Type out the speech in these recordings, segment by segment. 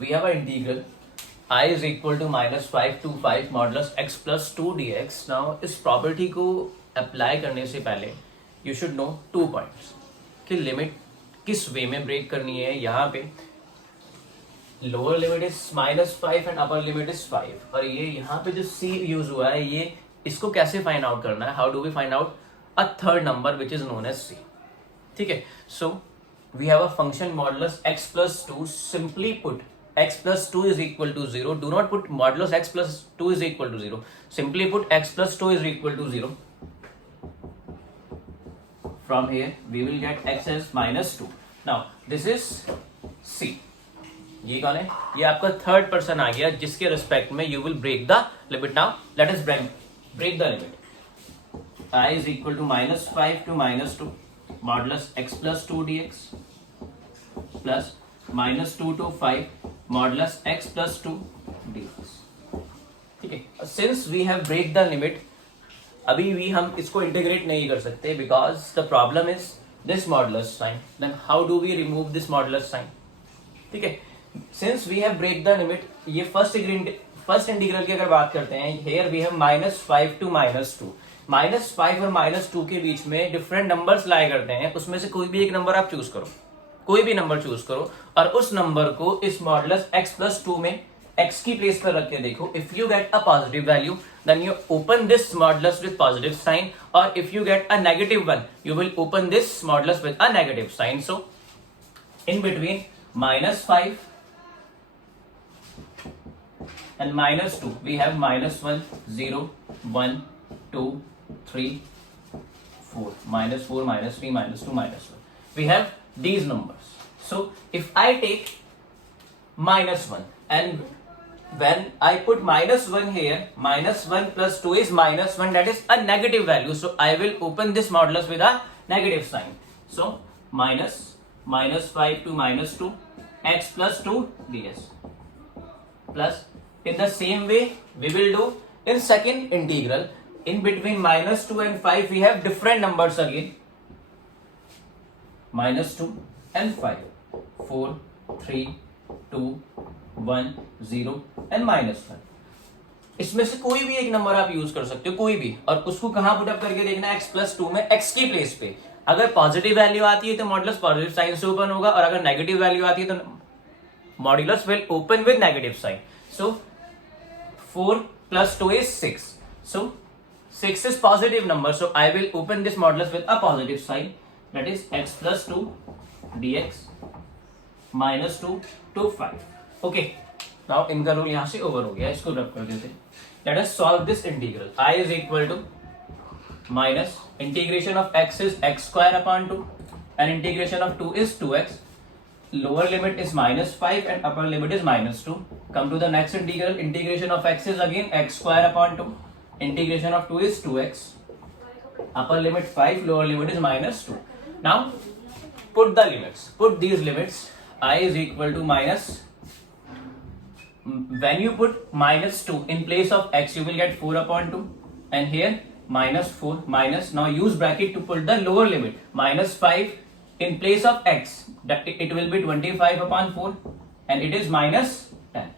we have an integral I is equal to -5 to 5 modulus x plus 2 dx. Now इस property को apply करने से पहले you should know 2 points कि limit किस वे में ब्रेक करनी है. यहाँ पे lower limit is -5 and upper limit is 5 और ये यहाँ पे जो c यूज हुआ है ये इसको कैसे फाइंड आउट करना है. How do we find out a third number which is known as c. ठीक है, so we have a function modulus x plus 2. Simply put x plus 2 is equal to 0. Do not put modulus x plus 2 is equal to 0. Simply put x plus 2 is equal to 0. From here we will get x as -2. Now this is c. ये कौन है? ये आपका third person आ गया जिसके respect में you will break the limit. Now let us break the limit. I is equal to -5 to -2 modulus x plus 2 dx plus -2 to 5 modulus x plus 2 dx. ठीक है, since we have break the limit अभी भी हम इसको integrate नहीं कर सकते because the problem is this modulus sign. Then how do we remove this modulus sign. ठीक है, since we have break the limit ये फर्स्ट इंटीग्रल की अगर बात करते हैं हियर वी हैव -5 to -2. -5 और -2 के बीच में डिफरेंट नंबर्स लाया करते हैं. उसमें से कोई भी एक नंबर आप चूज करो, कोई भी नंबर चूज करो और उस नंबर को इस मॉडुलस x plus 2 में x की प्लेस पर रख के देखो. If you get a positive value then you open this modulus with positive sign और if you get a negative one you will open this modulus with a negative sign. So in between -5 and -2 we have -1 0 1 2 3 4 -4 -3 -2 -1. We have these numbers. So if I take -1 and when I put -1 here, -1 plus 2 is -1, that is a negative value. So I will open this modulus with a negative sign. So -5 to -2 x plus 2 ds plus in the same way we will do in second integral. In between -2 and 5 we have different numbers again. -2 and 5 4 3 2 1 0 and -1. इसमें से कोई भी एक number आप use कर सकते हो, कोई भी, और उसको कहां पुट अप करके देखना है x plus 2 में x की प्लेस पे. अगर पॉजिटिव वैल्यू आती है तो मॉडुलस पॉजिटिव साइन से ओपन होगा और अगर नेगेटिव वैल्यू आती है तो modulus will open with negative sign. So 4 plus 2 is 6. So 6 is positive number, so I will open this modulus with a positive sign, that is x plus 2 dx -2 to 5. Okay, now इनका rule यहाँ से over हो गया, इसको रब कर देते. Let us solve this integral. I is equal to minus integration of x is x square upon 2 and integration of 2 is 2x. Lower limit is -5 and upper limit is -2. Come to the next integral. Integration of x is again x square upon 2. Integration of 2 is 2x. Upper limit 5, lower limit is -2. Now put the limits. Put these limits. I is equal to minus. When you put -2 in place of x, you will get 4 upon 2. And here -4 minus. Now use bracket to put the lower limit. -5 in place of x. That it will be 25 upon 4 and it is -10.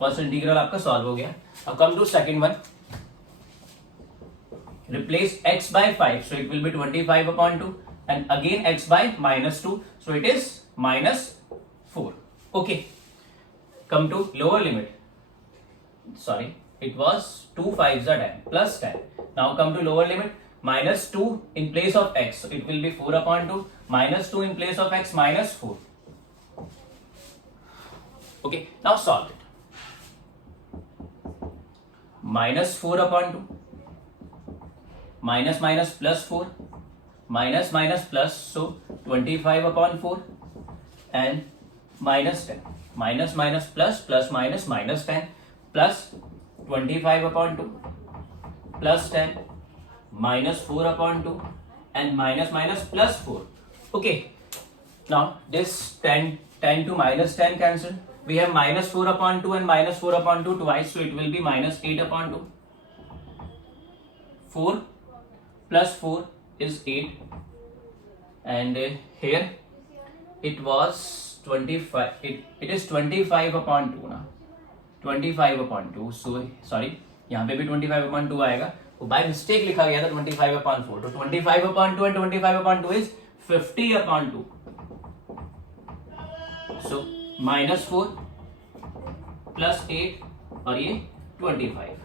First integral आपका solve हो गया. Now come to second one. Replace x by 5, so it will be 25 upon 2 and again x by -2, so it is -4. Okay, come to lower limit. Sorry, it was 2 5s are 10 plus 10. Now come to lower limit. -2 in place of x, so it will be 4 upon 2. -2 in place of x, -4. Okay, now solve it. -4 upon 2 minus minus plus 4 minus minus plus, so 25 upon 4 and minus 10 minus minus plus plus minus minus 10 plus 25 upon 2 plus 10 minus 4 upon 2 and minus minus plus 4. Okay, now this 10 to minus 10 cancel. We have minus 4 upon 2 and minus 4 upon 2 twice, so it will be minus 8 upon 2. 4 plus 4 is 8 and here it was 25, it is 25/2 ना, 25/2, so sorry यहाँ पे भी 25/2 आएगा, वो by mistake लिखा गया था 25/4, तो 25/2 एंड 25/2 इज 50/2, सो -4 + 8 और ये 25,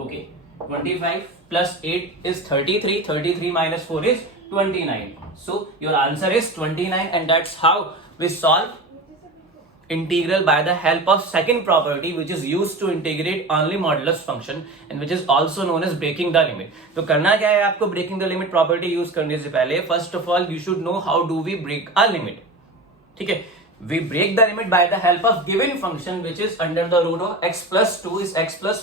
okay 25 + 8 is 33, 33 - 4 is 29, so your answer is 29, and that's how we solve integral by the help of second property, which is used to integrate only modulus function and which is also known as breaking the limit. तो करना क्या है आपको breaking the limit property use करने से पहले, first of all you should know how do we break a limit. ठीक है, we break the limit by the help of given function which is under the root of x plus 2 is x plus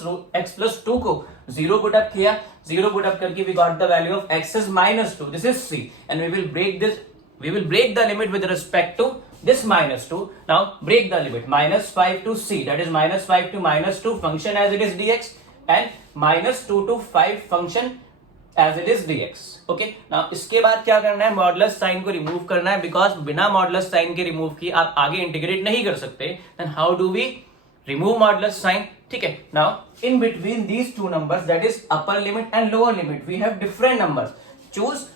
2 को 0 put up किया, 0 put up करके we got the value of x is -2, this is c, and we will break the limit with respect to this -2. Now break the limit, -5 to c, that is -5 to -2 function as it is dx, and -2 to 5 function as it is dx. Okay, now इसके बाद क्या करना है, modulus sign को remove करना है, because बिना modulus sign के रिमूव किए आप आगे इंटीग्रेट नहीं कर सकते. Then how do we remove modulus sign? ठीक है, now in between these two numbers, that is upper limit and lower limit, we have different numbers. Choose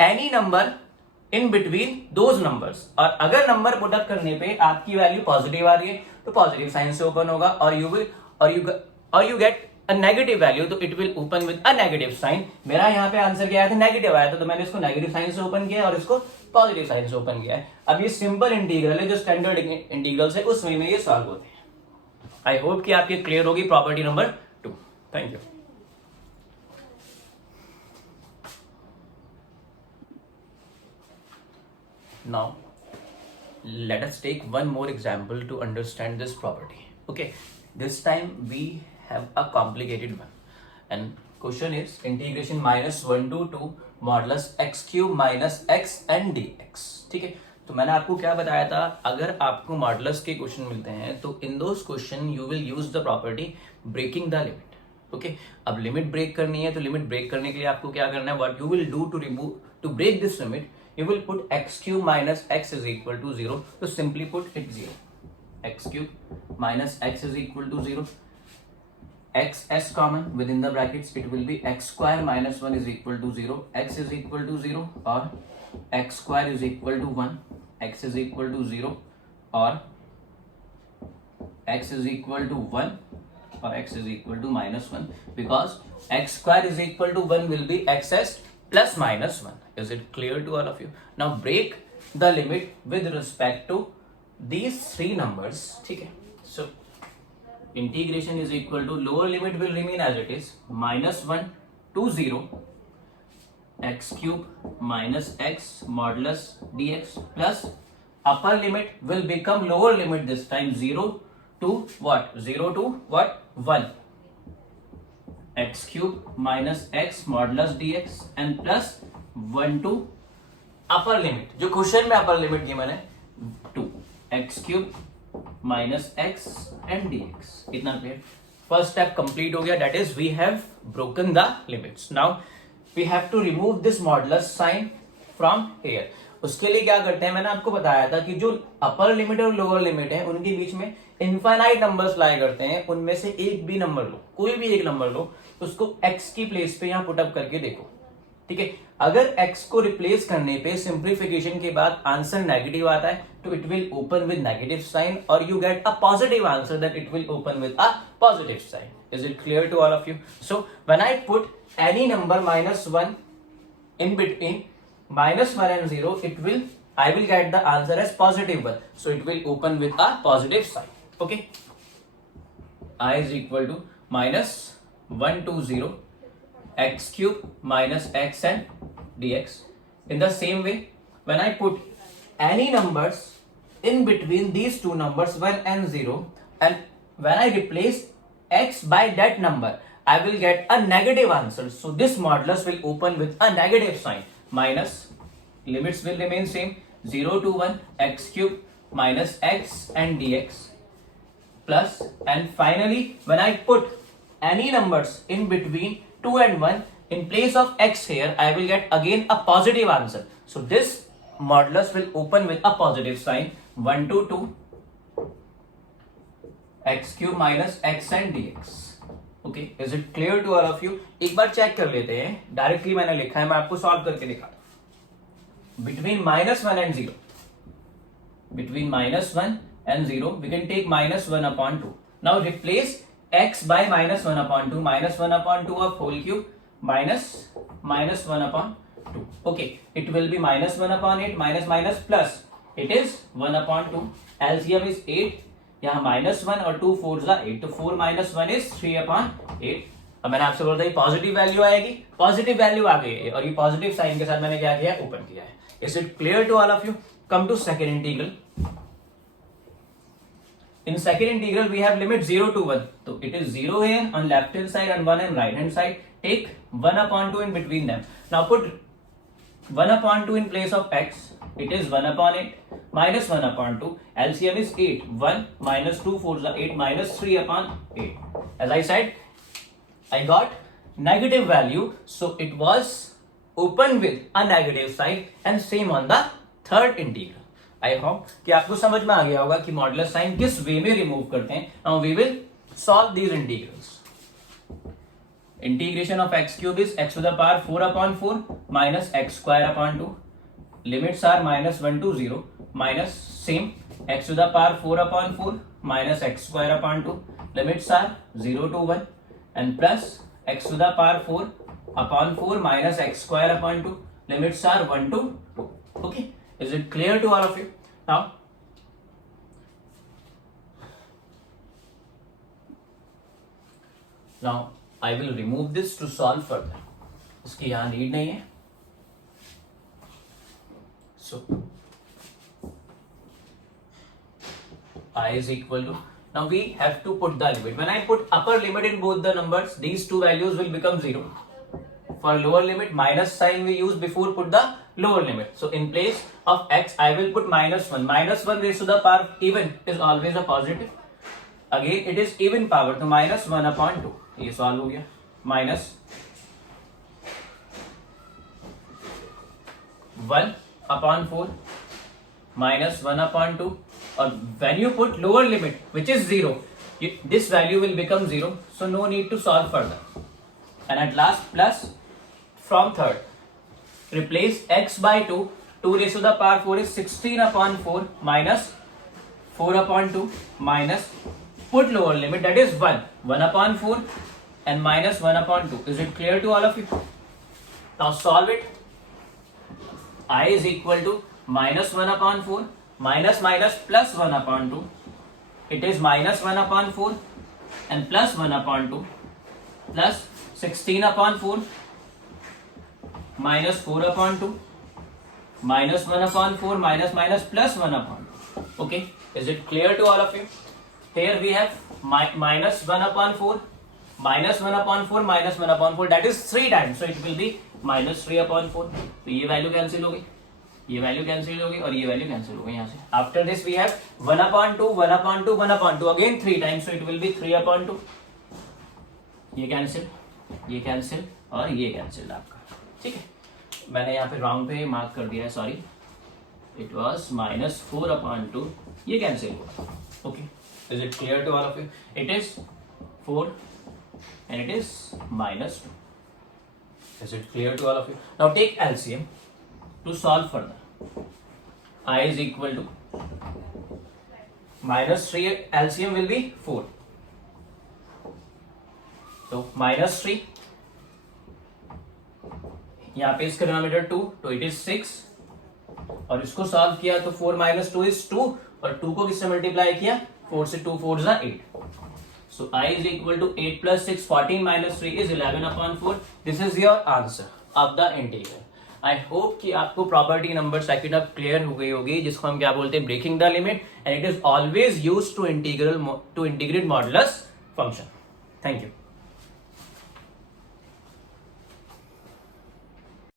any number in between those numbers, और अगर number put up करने पे आपकी value positive आ रही है तो पॉजिटिव साइन से open होगा, और you get a negative value तो it will open with a negative sign. मेरा यहाँ पे आंसर क्या आया था, नेगेटिव आया था, तो मैंने इसको नेगेटिव साइन से ओपन किया और इसको पॉजिटिव साइन से ओपन किया है. अब ये सिंपल इंटीग्रल है जो स्टैंडर्ड इंटीग्रल्स है उस वे में ये सॉल्व होते हैं. आई होप कि आपके क्लियर होगी property number 2. Thank you. Now let us take one more example to understand this property. Okay, this time we have a complicated one, and question is integration -1 to 2 modulus x cube minus x and dx. ठीक है, तो मैंने आपको क्या बताया था, अगर आपको मॉडुलस के क्वेश्चन मिलते हैं तो in those question you will use the property breaking the limit. Okay, अब लिमिट ब्रेक करनी है, तो लिमिट ब्रेक करने के लिए आपको क्या करना है, what you will do to break this limit, you will put x cube minus x is equal to 0, so simply put it 0. X cube minus x is equal to 0, x s common within the brackets, it will be x square minus 1 is equal to 0, x is equal to 0, or x square is equal to 1, x is equal to 0, or x is equal to 1, or x is equal to -1, because x square is equal to 1 will be xs plus -1. Is it clear to all of you? Now break the limit with respect to these three numbers. ठीक है, so integration is equal to lower limit will remain as it is, -1 to 0 x cube minus x modulus dx, plus upper limit will become lower limit this time, 0 to what? 0 to what? 1. X cube minus x modulus dx and plus 1 to upper limit, जो question में upper limit given है 2, x cube minus x and dx. इतना clear? First step complete हो गया, that is we have broken the limits. Now we have to remove this modulus sign from here. उसके लिए क्या करते हैं, मैंने आपको बताया था कि जो अपर लिमिट और लोअर लिमिट है उनके बीच में इनफाइनाइट नंबर्स लाई करते हैं, उनमें से एक भी नंबर लो, कोई भी एक नंबर लो, उसको x की प्लेस पे यहां पुटअप करके देखो. ठीक है, अगर x को रिप्लेस करने पे सिंप्लीफिकेशन के बाद आंसर नेगेटिव आता है तो it will open with negative sign, और you get a positive answer that it will open with a positive sign. Is it clear to all of you? So when I put any number -1 in between -1 and 0, I will get the answer as +1, so it will open with a positive sign. Okay, I is equal to -1 to 0 x cube minus x and dx. In the same way, when I put any numbers in between these two numbers 1 and 0, and when I replace x by that number, I will get a negative answer. So this modulus will open with a negative sign. Minus, limits will remain same, 0 to 1 x cube minus x and dx, plus, and finally when I put any numbers in between 2 and 1, in place of x here I will get again a positive answer. So this modulus will open with a positive sign 1 to 2 x cube minus x and dx. Okay, is it clear to all of you? एक बार check कर लेते हैं, directly मैंने लिखा है, मैं आपको सॉल्व करके दिखाता हूं. Between -1 and 0, between -1 and 0 we can take -1 upon 2. Now replace x by -1 upon 2, -1 upon 2 of whole cube minus -1 upon 2. Okay, it will be -1 upon 8 minus plus, it is 1 upon 2. LCM is 8. यहाँ -1 और 2 4 8, तो 4 minus 1 is 3 upon 8. अब मैंने आपसे बोला था positive value आएगी, positive value आ गई है और ये पॉजिटिव साइन के साथ मैंने क्या किया, ओपन किया है. Is it clear to all of you? Come to second integral. In second integral we have limit 0 to 1. So it is 0 here on left hand side and 1 on right hand side. Take 1 upon 2 in between them. Now put 1 upon 2 in place of x. It is 1 upon 8 minus 1 upon 2. LCM is 8. 1 minus 2 4 8 minus 3 upon 8. As I said, I got negative value. So it was open with a negative sign and same on the third integral. I hope कि आपको समझ में आ गया होगा कि modulus sign किस वे में remove करते हैं. Now we will solve these integrals. Integration of X cube is X to the power 4 upon 4 minus X square upon 2. Limits are -1 to 0 minus same X to the power 4 upon 4 minus X square upon 2. Limits are 0 to 1 and plus X to the power 4 upon 4 minus X square upon 2. Limits are 1 to 2. Okay, is it clear to all of you? Now I will remove this to solve further. इसकी यहां need नहीं है. So I is equal to, now we have to put the limit. When I put upper limit in both the numbers, these two values will become 0. For lower limit, minus sign we use before put the lower limit. So in place of x, I will put -1. -1 raised to the power even is always a positive. Again, it is even power, तो -1 upon 2. ये solve हो गया. Minus 1 upon 4 minus 1 upon 2. और when you put lower limit, which is 0, this value will become 0. So no need to solve further. And at last, plus from third, replace x by 2. 2 raised to the power 4 is 16 upon 4 minus 4 upon 2 minus, put lower limit, that is 1. 1 upon 4 and minus 1 upon 2. Is it clear to all of you? Now solve it. I is equal to minus 1 upon 4 minus plus 1 upon 2. It is minus 1 upon 4 and plus 1 upon 2 plus 16 upon 4 minus 4 upon 2 minus 1 upon 4 minus plus 1 upon 2. Okay, is it clear to all of you? Here we have minus 1 upon 4 minus 1 upon 4 minus 1 upon 4, that is 3 times, so it will be minus 3 upon 4. तो ये value cancel हो गई, ये value cancel हो गई और ये value cancel हो गई यहाँ से. After this we have 1 upon 2 1 upon 2 1 upon 2 again 3 times, so it will be 3 upon 2. ये कैंसिल, ये कैंसिल और ये कैंसिल आपका. ठीक है, मैंने यहाँ पे रॉन्ग पे मार्क कर दिया है, sorry. It was minus 4 upon 2. ये कैंसिल हुआ. Okay, is it clear to all of you? It is 4 and it is minus 2. Is it clear to all of you? Now take LCM to solve further. I is equal to minus 3, LCM will be 4. So minus 3, यहाँ पे इसका denominator 2, तो it is 6 और इसको solve किया तो 4 minus 2 is 2 और 2 को किससे मल्टीप्लाई किया, 4 से 2 4 is 8. So I is equal to 8 plus 6, 14 minus 3 is 11 upon 4. This is your answer of the integral. I hope कि आपको प्रॉपर्टी नंबर सेकंड अब क्लियर हो गई होगी, जिसको हम क्या बोलते हैं, breaking the limit, and it is always used to integrate modulus function. Thank you.